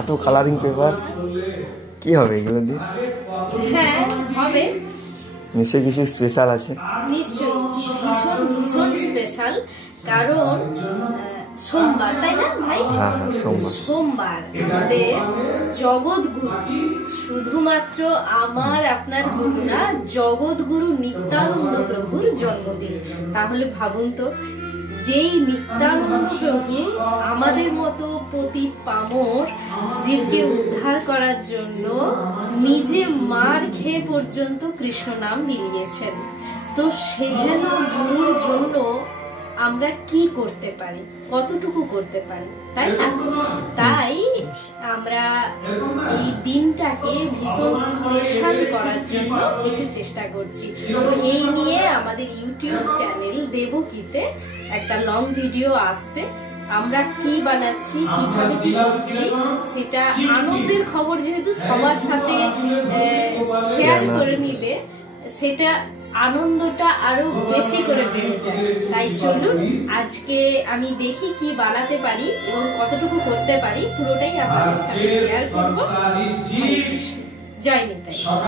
এত colouring paper কি হবে এগুলো দিয়ে? হ্যাঁ হবে, নিশ্চয়ই কিছু স্পেশাল আছে। নিশ্চয়ই ভীষণ ভীষণ স্পেশাল, কারণ সোমবার, তাই না ভাই? হ্যাঁ সোমবার আমাদের জগৎগুরু, শুধুমাত্র আমার আপনার গুরু না, জগৎগুরু নিত্যানন্দ প্রভুর জন্মদিন। তাহলে ভাবুন তো, যেই নিত্যানন্দ প্রভু আমাদের মতো পতিত পামর জীবকে উদ্ধার করার জন্য নিজে মার খেয়ে পর্যন্ত কৃষ্ণ নাম নিলিয়েছেন, তো সেহেন গুরুর জন্য আমরা কি করতে পারি, কতটুকু করতে পারি, তাই না? তাই আমরা এই দিনটাকে ভীষণ স্পেশাল করার জন্য কিছু চেষ্টা করছি। তো এই নিয়ে আমাদের ইউটিউব চ্যানেল দেবকীতে একটা লং ভিডিও আসবে। আমরা কি বানাচ্ছি, কিভাবে কি করছি, সেটা আনন্দের খবর যেহেতু সবার সাথে শেয়ার করে নিলে সেটা আনন্দটা আরো বেশি করে বেড়ে যায়। তাই চলুন আজকে আমি দেখি কি বানাতে পারি এবং কতটুকু করতে পারি, পুরোটাই আপনাদের সাথে শেয়ার করব। জয় নিতাই।